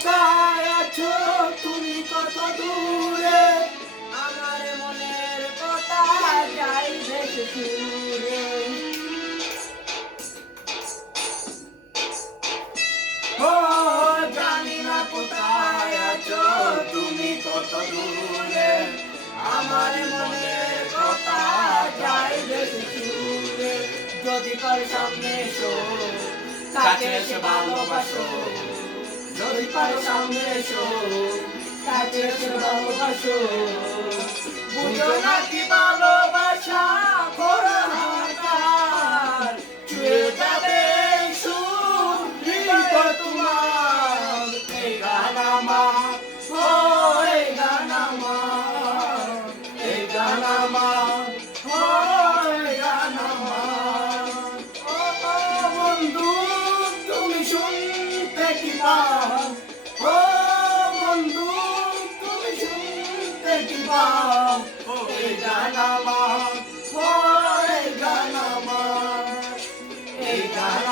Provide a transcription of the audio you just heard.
কোথায় আছো তুমি কত দূরে আমার মনের কথা যাই ভেসে সুরে ও জানি না কোথায় আছো তুমি কত দূরে আমার মনের কথা যাই ভেসে সুরে যদি পার সামনে এসো কাছে এসে ভালোবাসো যদি পার সামনে এসো কাছে এসে ভালোবাসো বুঝো নাকি ভালোবাসা খোরা হাহাকার ছুঁয়ে যাবে সুর হৃদয় তোমার এই গান আমার ও এই গান আমার এই গান আমার ও এই গান আমার ও বন্ধু তুমি শুনতে কি পাও ও বন্ধু তুমি শুনতে কি পাও ও এই গান আমার ও এই গান আমার এই গান